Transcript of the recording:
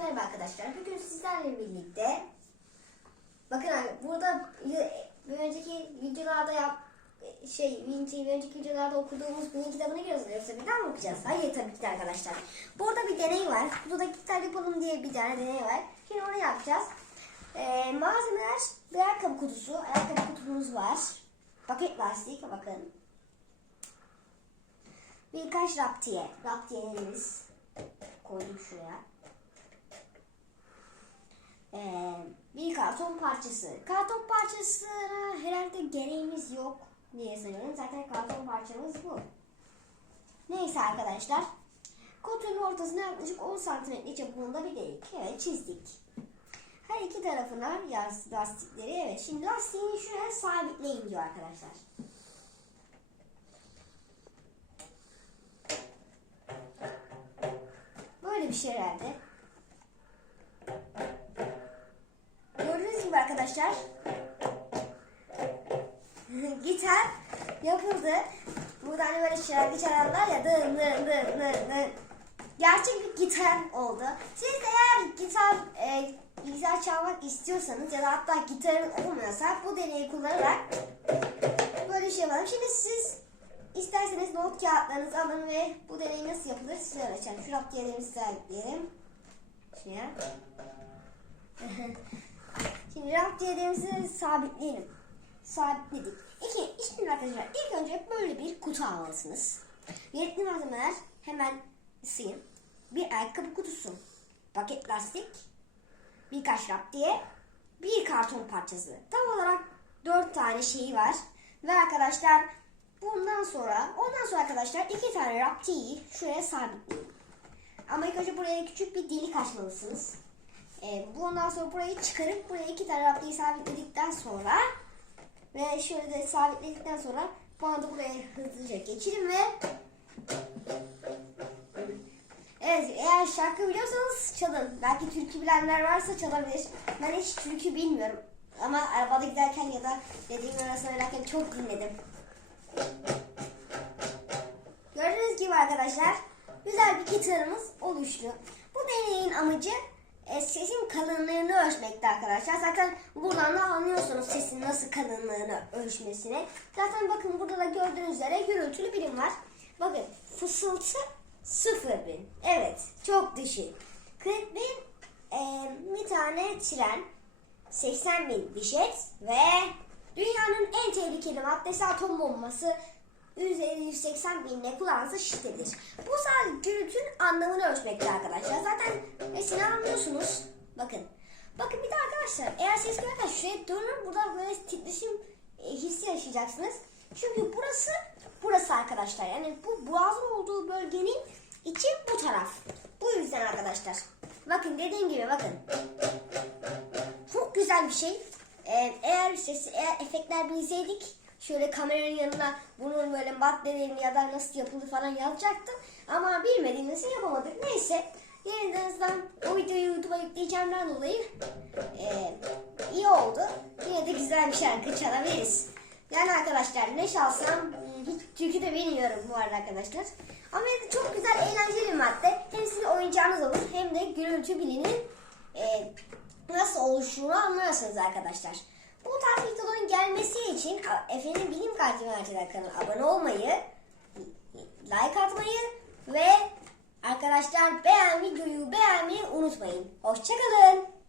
merhaba arkadaşlar. Bugün sizlerle birlikte bakın burada bir önceki videolarda yap şey bir önceki videolarda okuduğumuz bilim kitabını görüyoruz. Yoksa bir daha mı okuyacağız? Hayır tabii ki de arkadaşlar. Burada bir deney var. Burada gitar yapalım diye bir tane deney var. Şimdi onu yapacağız. Ee, malzemeler bir ayakkabı kutusu. Ayakkabı kutumuz var. Paket lastik bakın. Birkaç raptiye. Raptiyelerimiz koydum şuraya. Ee, bir karton parçası. Karton parçasına herhalde gereğimiz yok diye sanıyorum. Zaten karton parçamız bu. Neyse arkadaşlar. Kutunun ortasına yaklaşık 10 santimetre çapında bir delik. Evet çizdik. Her iki tarafına lastikleri. Evet şimdi lastiğini şuraya sabitleyin diyor arkadaşlar. Böyle bir şey herhalde. Gördüğünüz gibi arkadaşlar gitar yapıldı. Burada hani böyle şarkı çalarlar ya dın dın dın dın dın. Gerçek bir gitar oldu. Siz eğer gitar e, gitar çalmak istiyorsanız ya da hatta gitarın olmuyorsa bu deneyi kullanarak böyle şey yapalım. Şimdi siz isterseniz not kağıtlarınızı alın ve bu deney nasıl yapılır size öğreteceğim. Şu raptiyelerimizi sabitleyelim. Şuraya. Şimdi raptiyelerimizi sabitleyelim. Sabitledik. İki, şimdi arkadaşlar ilk önce böyle bir kutu almalısınız. Gerekli malzemeler hemen ısıyın. Bir ayakkabı kutusu, paket lastik, birkaç raptiye, bir karton parçası. Tam olarak dört tane şeyi var. Ve arkadaşlar bundan sonra, ondan sonra arkadaşlar iki tane raptiyeyi şuraya sabitleyin. Ama ilk önce buraya küçük bir delik açmalısınız. Ee, bundan sonra burayı çıkarıp buraya iki raptiyi sabitledikten sonra ve şöyle de sabitledikten sonra bandı buraya hızlıca geçirin ve Evet eğer şarkı biliyorsanız çalın. Belki türkü bilenler varsa çalabilir. Ben hiç türkü bilmiyorum. Ama arabada giderken ya da dediğim ara söylerken çok dinledim. Gördüğünüz gibi arkadaşlar güzel bir gitarımız oluştu. Bu deneyin amacı e, sesin kalınlığını ölçmekti arkadaşlar. Zaten buradan da anlıyorsunuz sesin nasıl kalınlığını ölçmesini. Zaten bakın burada da gördüğünüz üzere gürültülü birim var. Bakın fısıltı 0 bin. Evet çok düşük. 40 bin e, bir tane tren. 80 bin bir jet ve dünyanın en tehlikeli maddesi atom bombası 150-180 binle kullanılsa şiddetir. Bu sadece gürültünün anlamını ölçmekte arkadaşlar. Zaten nesini anlıyorsunuz. Bakın. Bakın bir de arkadaşlar eğer ses gelirken şuraya dönün burada böyle titreşim e, hissi yaşayacaksınız. Çünkü burası burası arkadaşlar. Yani bu boğazın olduğu bölgenin içi bu taraf. Bu yüzden arkadaşlar. Bakın dediğim gibi bakın. Çok güzel bir şey. Ee, eğer sesi, eğer efektler bilseydik şöyle kameranın yanına bunun böyle maddelerini ya da nasıl yapıldı falan yazacaktım. Ama bilmediğimiz için yapamadık. Neyse. Yeniden o videoyu YouTube'a yükleyeceğimden dolayı e, iyi oldu. Yine de güzel bir şarkı çalabiliriz. Yani arkadaşlar ne çalsam hmm, hiç türkü de bilmiyorum bu arada arkadaşlar. Ama çok güzel eğlenceli madde. Hem sizin oyuncağınız olur hem de gürültü bilinin e, nasıl oluştuğunu anlarsınız arkadaşlar. Bu tarz videoların gelmesi için Efe'nin Bilim Kartı Mercedes kanalına abone olmayı, like atmayı ve arkadaşlar beğen videoyu beğenmeyi unutmayın. Hoşçakalın.